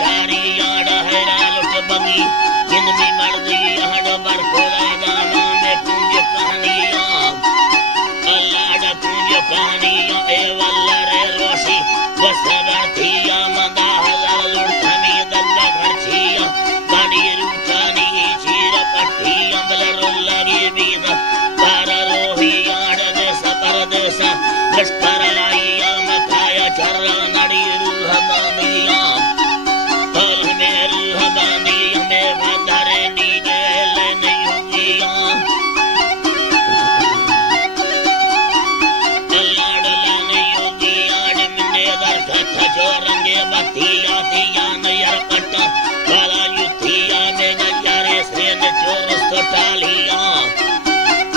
चारी याड हैरा लुट बगी जिनमी मर्दी हड बरखोदा दाना में कुंज कहानियां अल्लाह कुंज कहानियां ए वल्लरे रोशी वसबथिया मंदा हजार लुटमी दल्ला खर्चिया बानी रूचानी चीर पट्टी अमल रोलगी बीद बार रोही याड देश परदेश लश्कराइया मखाया चर्रा नड़ी रूह बानिया पल में रूह बानिया में भदरे नीगे लेने युगिया अल्लाह डलाने युगिया डमने दर खचो रंगे बतिया थिया नयर पट्टा काला युथिया में गजारे से न चोरस टालिया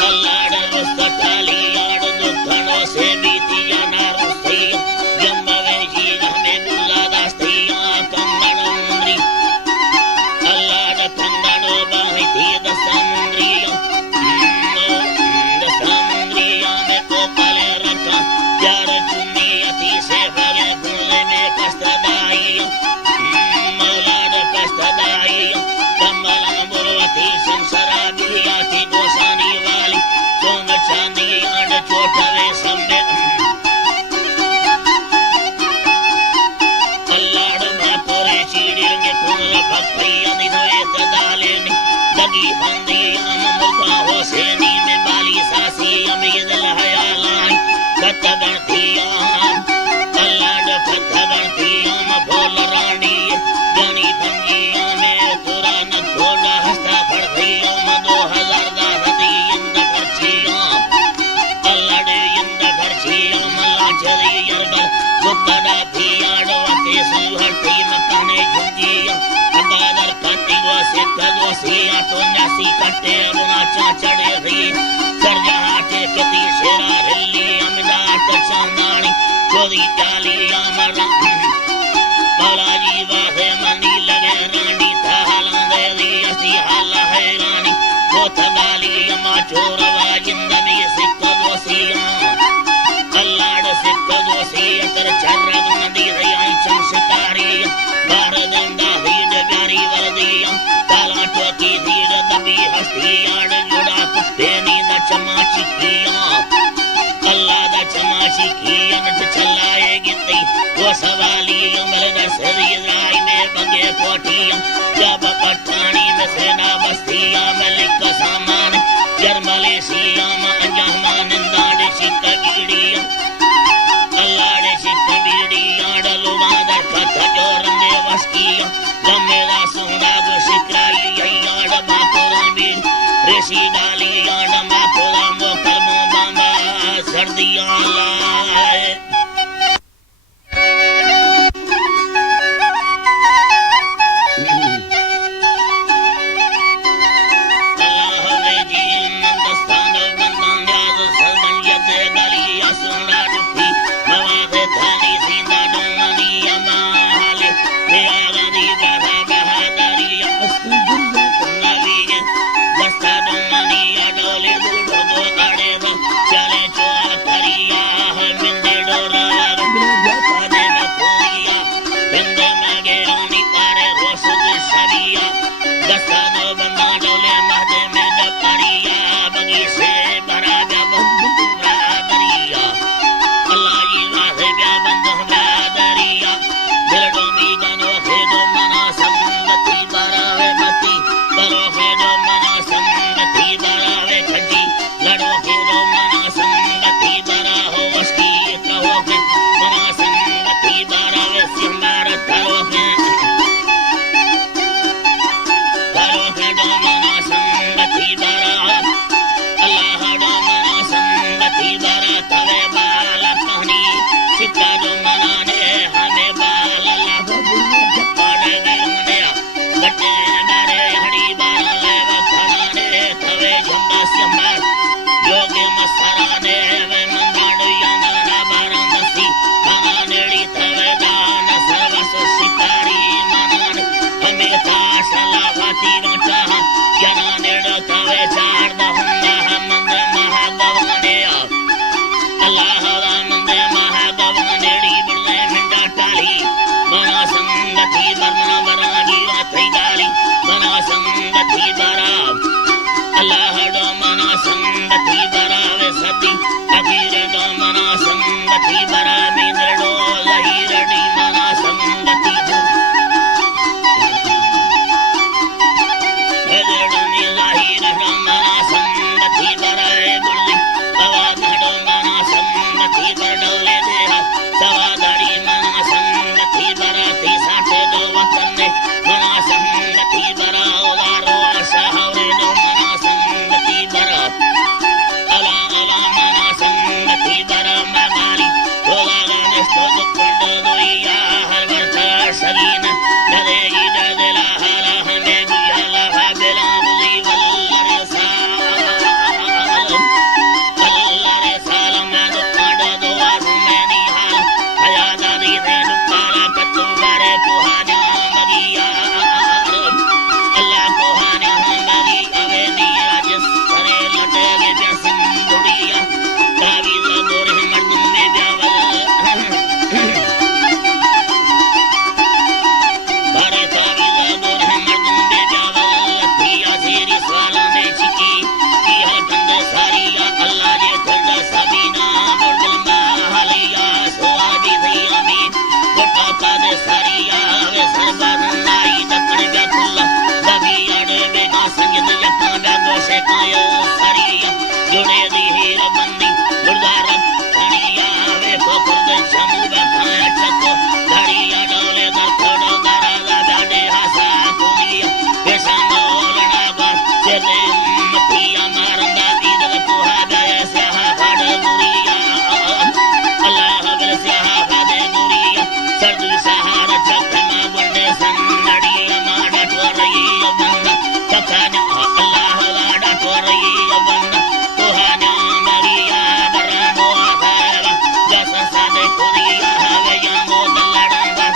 अल्लाह रस टालिया दुखनो से बीतिया ना रुसिया जम्मवे जी हमें मुल्ला दास्तिया कन्नड़ अल्लाह द कन्नड़ बाही थी दसंद्रिया में को पले रखा प्यार चुनी अति से भरे फूले में कष्टदाइया मौला द कष्टदाइया कमला बुरवती संसरा बिया थी गोसानी वाली सोन चांदी आड़ चोटवे सम्मे अल्लाह भापोरे चीड़िर में फूल पपैया निधोए तदाले ने दगी बंदी आम मुल्का होसेनी में बाली सासी अमीद लहया लाई कतबंती आम अल्लाह द कतबंती आम भोल रानी जानी भंगिया में तुरा न थोड़ा हस्ता फड़थिया म 2000 दा हदी इंद खर्चिया अल्लाह दे इंद खर्चिया मल्ला चरी यरबल मुक्तदा थियाड़ वते सुहरती मकाने झुंगिया अदादर काटी वो सिद्ध दोसिया तो न्यासी कटे अबुना चाचड़े रही सरजा हाटे कती शेरा हिल्ली अमदात चांदानी चोरी चाली अमरा बालाजी वाहे मनी लगे रानी था हालांदे रियसी हाला है रानी वो थगाली अमा चोरवा जिंदमी सिक्क दोसिया अल्लाह द सिक्क दोसिया कर चर्रद नदी रही चमशकारी बार दंदा हीड प्यारी वरदिया काला टोकी धीर दबी हस्ती आड़ जुड़ा कुत्ते नींद चमाची किया अल्लाह द चमाची किया नट चलाए गिंदी वो सवाली अमल द सरी राय में बगे कोठिया जब पठानी में सेना बस्तिया मलिक सामान जर्मलेशिया में अंजमान दाड़े शिक गिड़िया अल्लाह डे शिक गिड़िया डलो बादर पथ जो रंगे वस्किया गमेला सुंदा गो शिक्राई याड बापुरा बीर ऋषि डाली याड मापुरा मोकल मो बांबा सर्दियां लाए Chicago manane hame bala la संगति बरना बरागी थई गाली मना संगति बरा अल्लाह डो मना संगति बरा वे सती अखीर डो मना संगति बरा मींद्र डो लहीरडी मना संगति भेदड़नी लाहीर डो मना संगति बरा गुल्ली बाबा घड़ो मना संगति बरडोले देहा सवादारी मना संगति बरा ती साठे डो वतने मना संगति बरा उदारो आशा हवरे डो मना संगति बरा अला अला मना संगति बरा मगाली होगा गाने स्तोद पंड दोइया हर वर्षा शरीन ददेगी ददेला हरा हमें गुयाला हाबेला बुली वल्लरे सालम मैं दुकाड़ा दोआ में निहाल हया दादी ने दुकारा कत्तू बारे कुहाना मगिया अल्लाह कुहाना मगी अवे निया जिस करे लटेगे प्यासिन दुड़िया कावी लगोरे मर्दों में ब्यावल बारे कावी लगोरे मर्दों में ब्यावल थिया सीरी स्वाला में चिकी की हर कंदे सारिया अल्लाह जे थंड सबीना बुर्दल माहलिया सोआबी थिया में गोटा कादे सारिया वे सरबाद नाई दकड़ ब्याकुल्ला दबी अड़े बेगा संगत यका ब्यागोशे कायो सारिया जुड़े दी हीर बंदी दुर्गारब खनिया वे खोखुर्द शमू बैठाया चको घड़िया डोले दर खोड़ो दरादा डाडे हासा कुनिया पेशा मोलना गर चले मथिया मारंगा दीदल कुहा जाए स्याहा फाड़ गुरिया अल्लाह बल स्याहा फादे गुरिया सर्द सहारा चखमा बुंडे सन्नड़िया माडा टोरई बंदा चखाना अल्लाह लाडा टोरई बंदा कुहाना मरिया बरामो आखरा जस सादे कुरिया हवया मोदलड़ंगा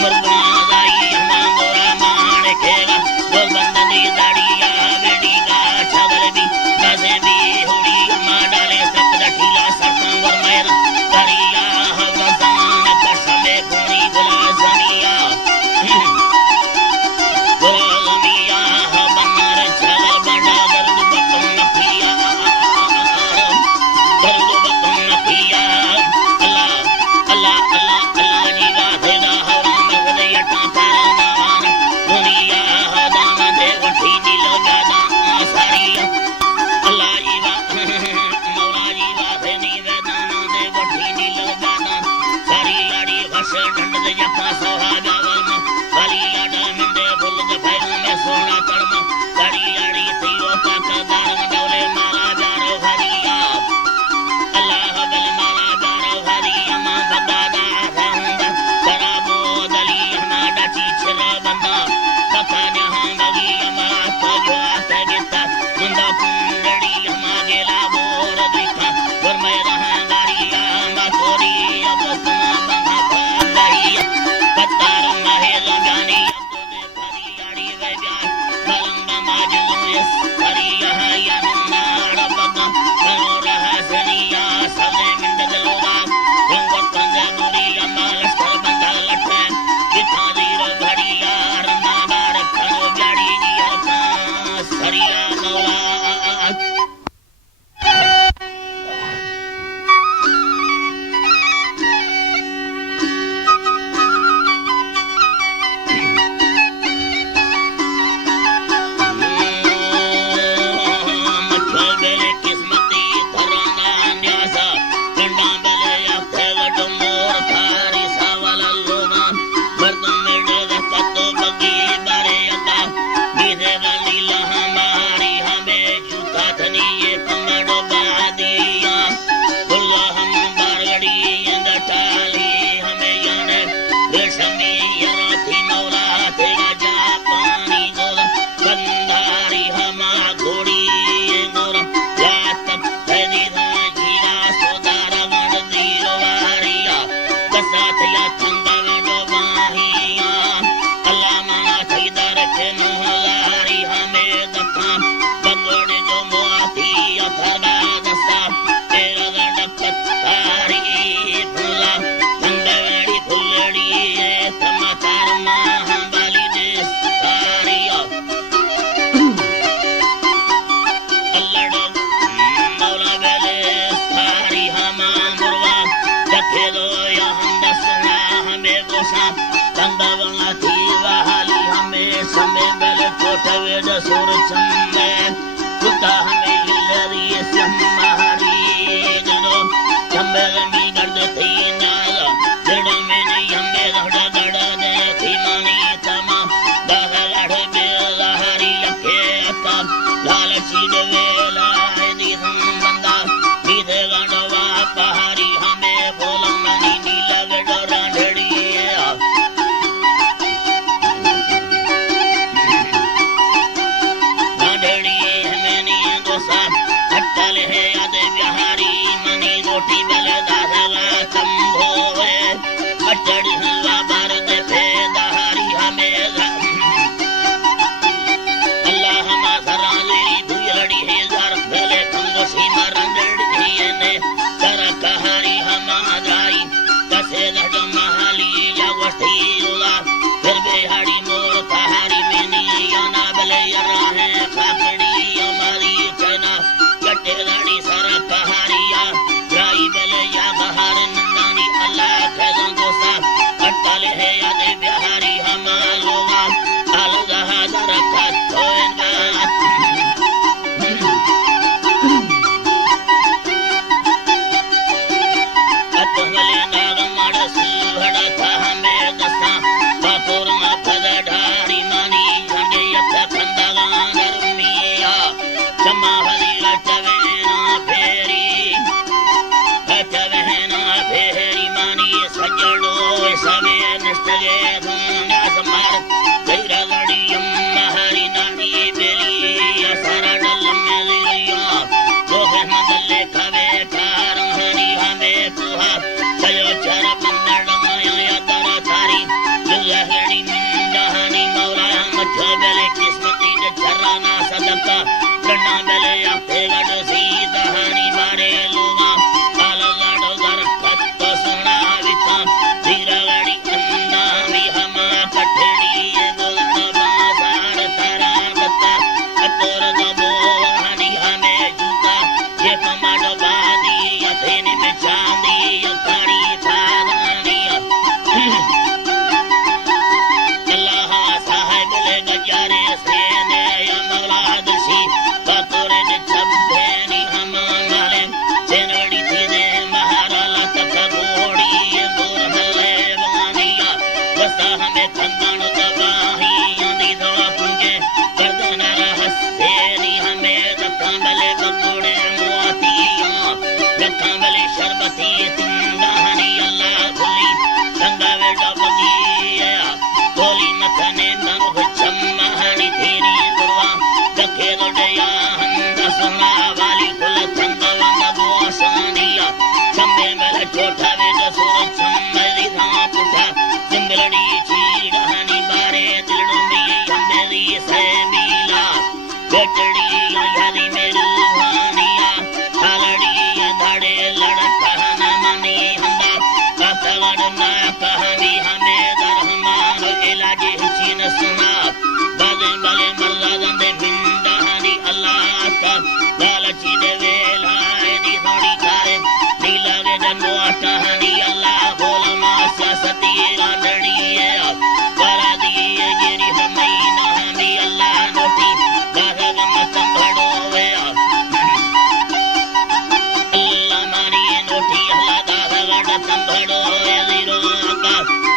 मुर्गा दाई मांगोरा माण खेगा बोल बंदनी दाड़िया बेड़ी का छगल भी दसे भी हुड़ी माडाले सक दठीला सरसंगर मैर करिया हवसान कसमे पूरी बुला जनिया बोलमिया बनर छगल बड़ा गरुड़ बकम नखिया गरुड़ बकम नखिया अल्लाह अल्लाह अल्लाह अल्लाह जीवा देगा हराम हृदय टाकारा नावान दुनिया हदाम दे वठी नीलो जादा सारिया अल्लाह जीवा मौला जीवा थे नीवे दाना दे वठी नीलो जादा सारी आड़ी हस डंड दे जपा सोहा जावल में वाली आड़ा मिंदे फुल दे फैल में सोना कड़म सारी आड़ी थीओ का कदार में डोले माला जारो हरिया अल्लाह बल माला जारो हरिया मां बदादा रहंगा शराबो दली हमारा चीचले बंदा कखाने हम बगी हमा तो जो आते गिता मुंडा कुंडड़ी हमा गेला बोर दिखा और मैं रहा गाड़िया मा कोरी अब सुना बंगा फादाई कतार महेला जानी अब दे फरी आड़ी वे ब्याह बलंगा माजलू यस फरिया या नाड़ बगा करो रहा सनिया सबे मिंड लोगा रंगत कंजा गुड़िया मालस कर बंदा लठे दिखा दी रो घड़िया रंगा हाड़ी मोर पहाड़ी मिनी याना बले यराहे खाकड़ी हमारी चना कटे दाड़ी सारा पहाड़िया राई बले या बहार नंदानी अल्लाह फैज़ों गोसा अटल है यादे बिहारी हमालोगा अलगा दरकत होएगा अतहले नागमड़ सुहड़ा था हमें दसा बापुर में फदा ढारी मानी झंडे यथा खंदागा नरमिया चम्मा हलीला चवेना फेरी मानी सजड़ो सवे निस्तगे धुन्या समार गैरा गड़ियम हरी नानी बेली सारा डल में लिया दोहे मदले खवे ठारहनी हमें पुहा चयो चर बंदड़ माया या दरा थारी जुलहड़ी मिंदहनी मौला मच्छो बेले किस्मती जे चराना सदका गन्ना बेले या फेगड़ सीदहनी मारे लूगा आलगाड़ो दरखत तो सुना विथा धीरा गड़ी अंदामी हमा कठड़ी बोलना बाजार तारा बता अतोर दबो हनी हमें जूता ये कमाडो बादी अथेनी में चांदी अखाड़ी थादानी अल्लाह साहिब ले गजारे सेने या मौलाद सी बातोरे ने छब्बेनी हमारे सेनड़ी थी दे महाराला तथा घोड़ी ये गोर हले बानिया बसा हमें थंगण दबाही आंधी धोला पुंजे गर्दन रहसेनी हमें दत्ता बले बगुड़े मुआतिया दत्ता बले शरबती तिंदानी अल्लाह खुली गंगा वेड़ा बगिया गोली मथने नंग चम्महनी तेरी दुआ दखे लोडया हंद सुना वाली कुल चंदवन बुआसानिया चंबे मेरे छोटा वेद सूरज चंबेली था पुठा चिंबलड़ी चीड़हनी बारे दिलड़ों में हमेरी सैमीला बेटड़ी यादी मेरी रूहानिया थालड़ी धाड़े लड़का न मनी हंदा कथगड़ ना कहानी हमें दरहमान इलाज हिचीन सुना बाजे बले मर्दादन दे बिंदहनी अल्लाह का लालची दे वेलाए दी थोड़ी कारे नीला गे जन्नो टहनी अल्लाह बोला मासा सती रांदड़ी है करा दिए गिरी हमैना हमी अल्लाह नोटी गाहग मतम भड़ो वे अल्लाह मारी नोटी अल्लाह दाहगड़ संभड़ो लीरो अगा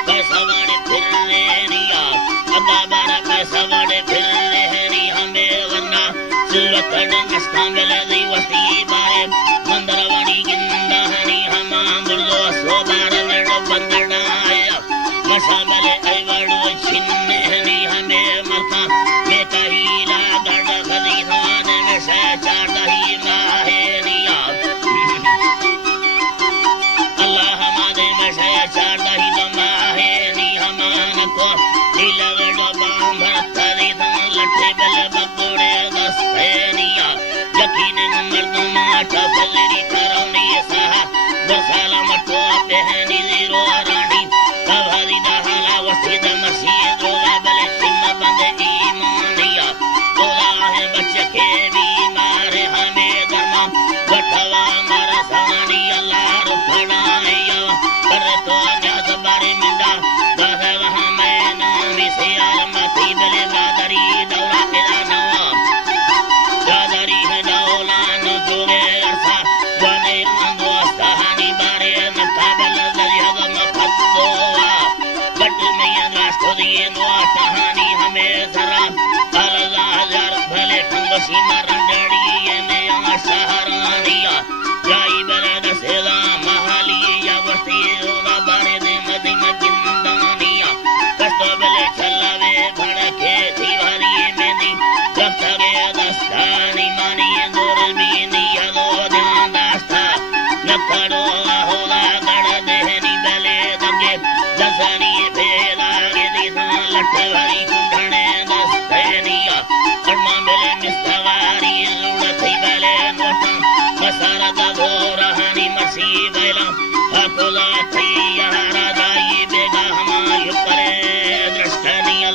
पैसा वाड़े फिरने निया अगा बारा पैसा वाड़े फिरने नी हमें वरना सूरत नस्ता मिले दी वस्ती बारे मंदरवाणी गिंदा हनी हमा मुर्दो सो बार वेड़ो बंदड़ा आया मशा मिले आई वाड़ो छिन्ने हनी हमें मरता में कहीला गड़ खदी थाने में से चार दही माहे निया अल्लाह हमारे में से चार दही माहे नी हमान को नीला वेड़ो बाम भरता दी थान लट्ठे बल बगुड़े दस्तेनिया यकीन मर्दों माटा फजरी करौनी सहा बरसाला मटो पहनी जीरो रानी कभारी दहाला वस्ती दमसी दोगा बले सिम बंदे ईमानिया दोगा है बच्चे के बीमार हमें गरमा गठवा मारा सानी अल्लाह रुखड़ाया कर तो न्यास बारे मिंदा दहे वहाँ मैं नामी से आलमती बले बादरी दौला इला नवा दादरी है दौलान जोगे अरसा बने अंदोस्ता हनी बारे नताबल दरियाग मफद्दोवा गट में राष्ट्र दिए नुआ टहानी हमें जरा अलगा हजार भले ठंगसी मरंडड़ी ने शहरानिया जाई बले दसेला महालिया वस्ती होगा बारे दे मदीना जिंदानिया कस्तो बले चलावे भड़के दीवारी में दी रफ्तारे दस्तानी मानी दूर बीनी अगो ध्यान दास्ता नखड़ो होला गड़ देहनी बले दगे दसनी फेला गे दी लठवारी कुंढणे दस्तेनिया कर्मा बले मिस्तवारी लुड़थी बले नोटा मसारा दा घोरहानी मसी बैला हकोला थैया राजाई बेगा हमारी करे दृष्टनिया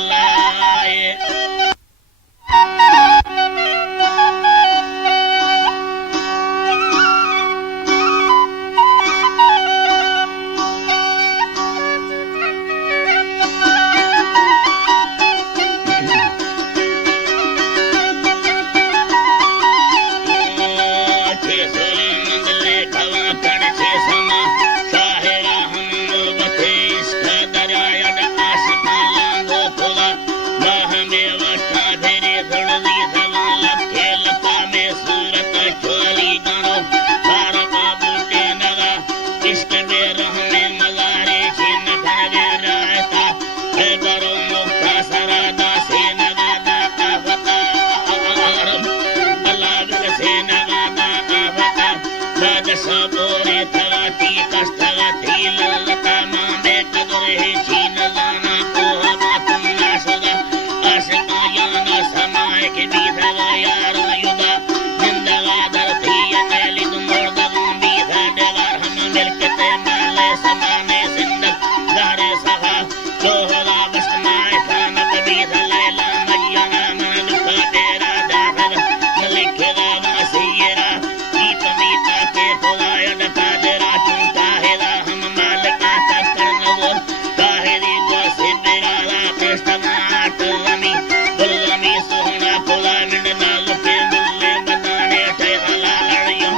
Estagami, Bulgami, Sona, Kola, Mindana, Lupe, Bulle, Badane, Tayala, Lario.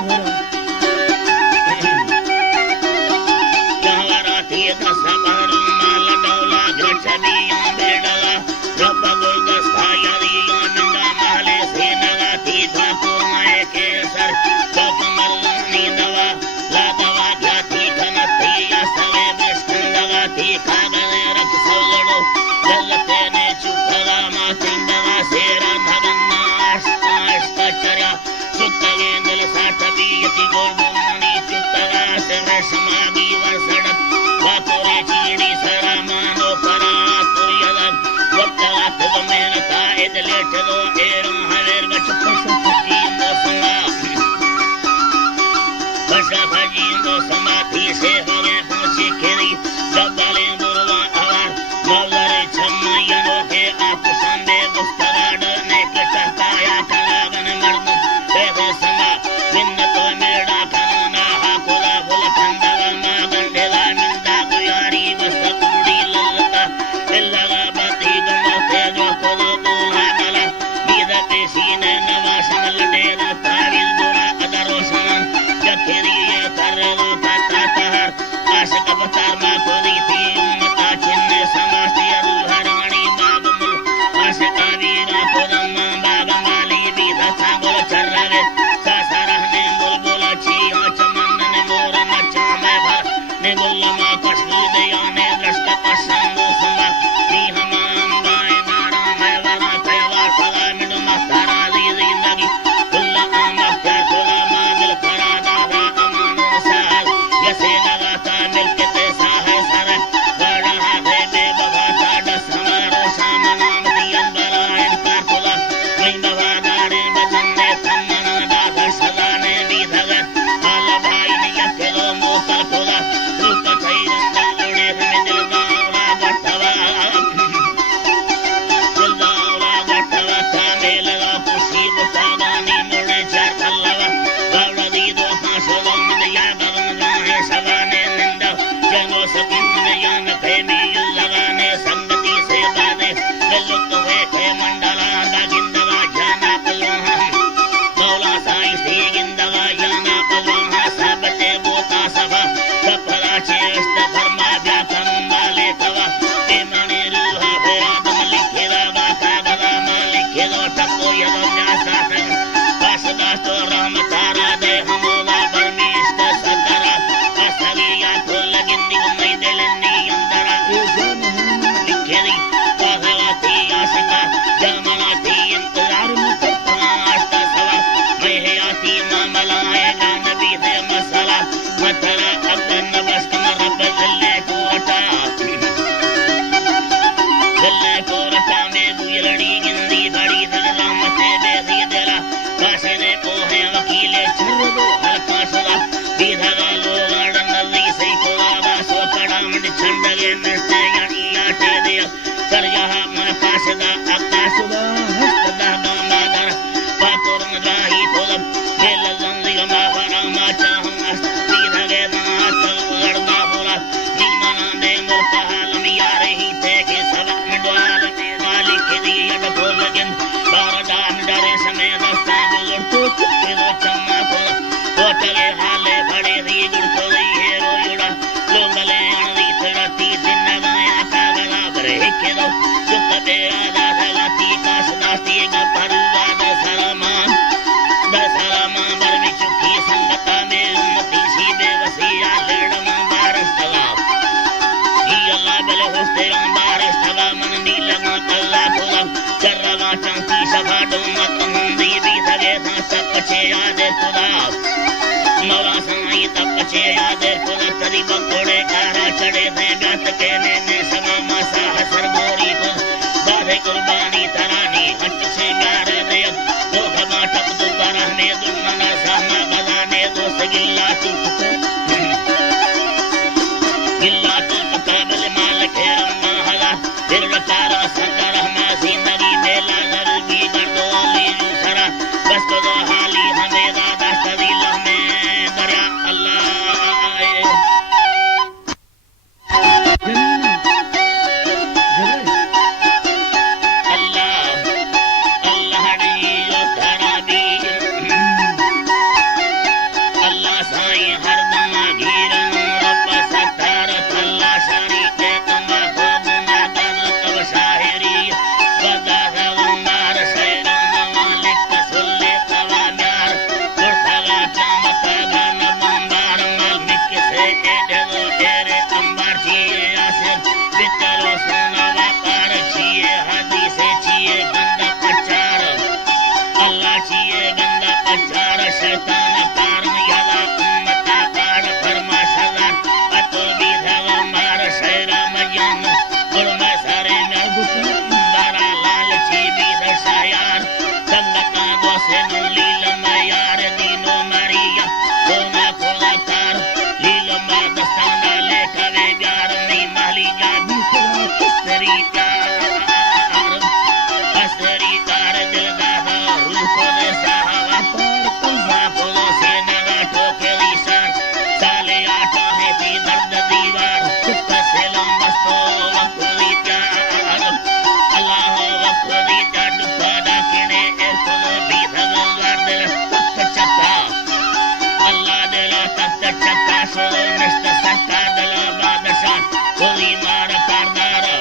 Yavarati, Kasabar, Maladola, Grachabi, Bedala, Rapagurga, Sayari, Yonanda, Male, Senagati, Takuma, Kesar, Takamalani, Dava, Ladava, Gati, Kanati, Yasale, Beskandagati, Kagane, Solo, Lalapene, Chupalama, Tindava, Sera, Nagana, Stacharya, Sutagendal, Satabi, Yati, Gordumani, Chutava, Sera, Samagi, Vasadat, Vakore, Chidi, Saramano, Para, Koryada, Vakala, Tugamanata, Edeletado, Eram, Haverga, Chupasaki, Mosanga, Vasapaji, Samati, Sevare, Posikiri, Zabale, Burva, Malare Chamayano ke Apusande Bustagada Nekataya Kalagan Mardu Pede Sama Vinnato Meda Kanana Hakula Vulakandava Magandela Minda Guyari Vasakudi Lalata Illaga Bati Gumate Jokolo Bulagala Nida Pesine Navasamalade Tavil Dura Adarosan Jakiri Tarelo Tatahar Asakabatar Makuriti Matachin Samasti Harani Babamul Asakavira Kodama Bagamali Vita Tangol Charave Sasarahne Bulbula Chia Chaman Nemura Nachameva Negulama Kashmi Deyane Rasta Pasango Sama Nihaman Bainara Mevana Teva Salamidu Matara Zindagi Kulla Amakya Kula Madil Karada Amanu Sahal Yasena Gata Milkete Sahe Sare Vada Hebe Bhavata Dasamaro Samanamati Ambala and Karpula Vindava Dare Bajane Tamana Daka Salane Vidhaga Alabhaini Yakelo Mokalpula Ruka Tairanda Ure Himindil Gaula Gatava Gaula Gatava Tamela Pusi Butagani Mure Charkalava Gaula Dido Hasalam Yagavan Rahe Savane Linda Jango Sakin Yana Pemi Yulagane Sangati Sebade Velukwe Ke Mandala Dagindava Jana Palwaha Gaula Sai Sigindava Jana Palwaha Sabate Bota Sava Kapala Chesta Parma Vyakam Malekava Emani Ruha Vedam Likhira Vakagala Malikhido Tapo Yaganya Satan Vasadasto Ramatara Dehamula Barmishta Sadara Asaviya Kullagindi Umaidelani Yandara Likhiri Vahavati Asika Jamanati Intalarumata Asta Sava Mehayati Mamalaya Ganabi De Masala Matara Abdan Navaskama Rabba Zille Kurata Zille Kurata Mebu Yiradi Gindi Badi Dhagalamate Bedi Dela Kasene Pohe Vakile Churrudu Halkasala Vidhaga Logadan Nalli Saikula Vaso Padamadi Chandage Neste Yaniya Tedeya Karyaha Makasada Akasuda Hastada Gamadara Paturn Rahi Pulam Velalan Ligama Varama Chaham Asta Vidhage Nasta Garda Pula Nimanande Murtahalam Yarehi Teke Sava Mandwala Mali Kedi Yada Pulagin Baradan Dare Sameda Stabul Tutu Kido Chamma Pula Kotale Hale Bade Rigur Koli Hero Yuda Lungale Anadi Tirati Dinagaya Kagala Brehikido Sukabera Dasagati Kasadasti Gaparuva Dasaraman Dasaraman Barmichuki Sangatame Umati Sibe Vasiya Ledama Barastala Iyalla Bele Hosteram Barastala Manandilama Kalla Pulam Charrava Chanti Savadu Matamundi Vidhage Sapachaya Dekula Mala Sanai Tapachaya Dekula Tari Bakore Kara Chade Vyat Kene Ne Samama Sahasar Gori Kul Badhe Kurbani Tarani Hanchi Se Gyare Deya Dohama Tapdu Barahne Durmana Sama Galane Dost Gilla Tulkuta Gilla Tulkuta Bale Malakheram Mahala Dirvatara Sandarahma Zindagi Bela Larbi Gardo Ali Sara Bastodo Hali Hameda Dastavi Lahme Darya Allah sayar Sangatado senun lila mayar Dino Maria Kona kolatar Lila madastana leka vegar Mi mahliya bisra Asteritar Dildada Ruko de sahava Vapulo senara toke lisar Sale aata heti dard divar Kutta selam basto Vakulita Allah Vakulita Dupada kine erkulo Bidhagal vardil Takta chakka Allah dela takta chakka Solo nishta sakka dela badashan Kuli mara kardara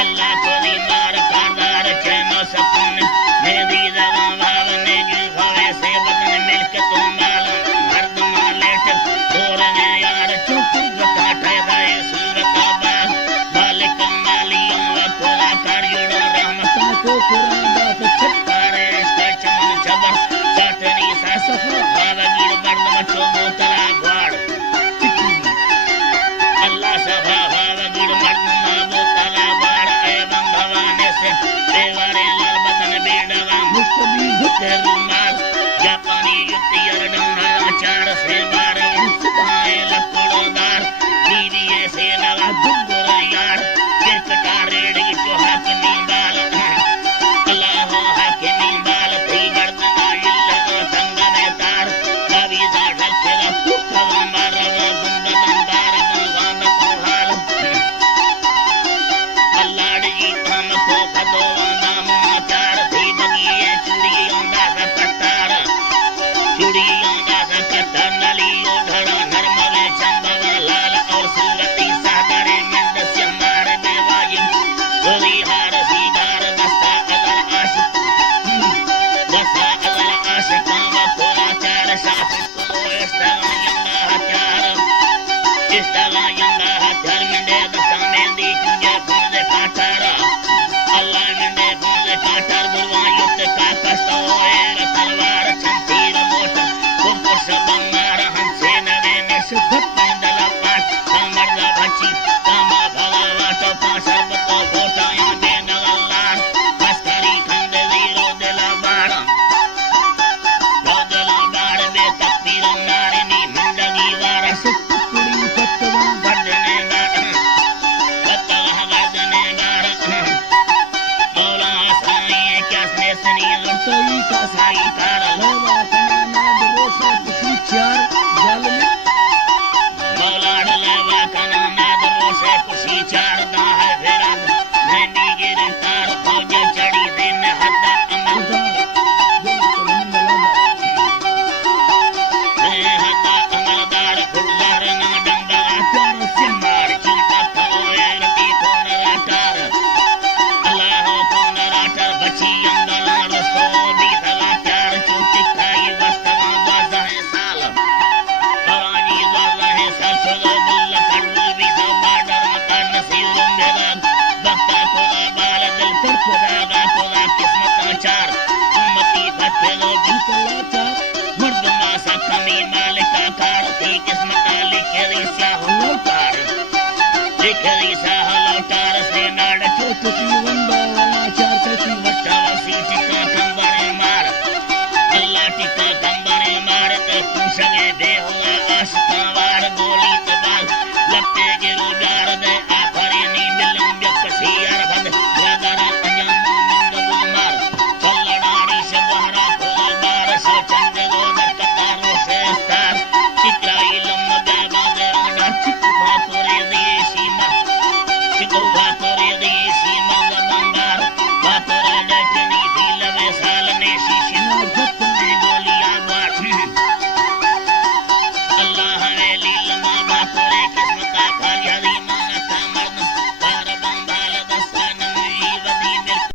Allah kuli mara kardara Cheno sakun Nedi davam bhavane Gilfave se badan milkat malam Hardama leter Dorane yaar Chukur zakata Dae surat abad Malik maliyam Vakula karyudu rahmatan Ko kuranda se chakare Stachman chabar Satani sasafa Bhavagir bardama chobo tala gwad Allah sabha Bhavagir bardama botala gwad Evam bhavane se Devare lal badan bidava Mustabi dhutte rumal Japani yutti yaradam Nalachar se bara Siddhae lakudodar Diviye se nala duggura yar Kirkatare digitto hakimi bala Allahu hakimi bala Thi gardana illada sangame tar Kaviza shalsila Kuttava marava Gundadan darava Vanda kuhala Alladi amako Padova namu achar Thi bagiye chudi onda sa kattara Chudi onda sa kattar Naliyo dhara Narmave chambava Lala aur surati Sahdare Mendasya mare devayim Kuli har sigar Dasta agar ashik Dasta agar ashik Kama kola char Shafik kulo Ishtaga yanda hachar Ishtaga yanda hachar Mende dasta mendi Kunje kunze katara Allah mende kunze katar Burwa yutte kakasta Oera talvar Champira mota Kumpo shabangara Hansena vene Shubhat mendala pat Kamarda bhachi Kama phala vata Pasar bata Vota yande nagallar Paskari khande Viro de la vara Rodela vara Be takbira narini Mandagi vara Shukti kuri Fattava Gardane vara Fattava gardane vara Maula asaiye Kyasne sani Lurtai ka sai kara Lava kanana Durosha Kushi char Jalme Maula dalava kanana Durosha Kushi char Da hai virad Nandi giriftar Fauja chadi din Hadda amal Hadda amaldaar Khudlar na danga Achar simmar Chilta Thaoe Rati Konaratar Allah Konaratar Bachi Yandala Rasto Bidhala Char Chuti Khai Vastava Vazahe Sala Bhavani Vazahe Sal Solo Bulla Kadul Vidha Badar Mata Nasirum Vedag Bhakta Kola Bala Dil Kar Kodaga Kola Kismat Achar Ummati Bhattelo Bhitala Char Marduma Sakami Malika Kar Thi Kismata Likheri Syahu Lautar Likheri Syahu Lautar Srinada Chotuki Vanda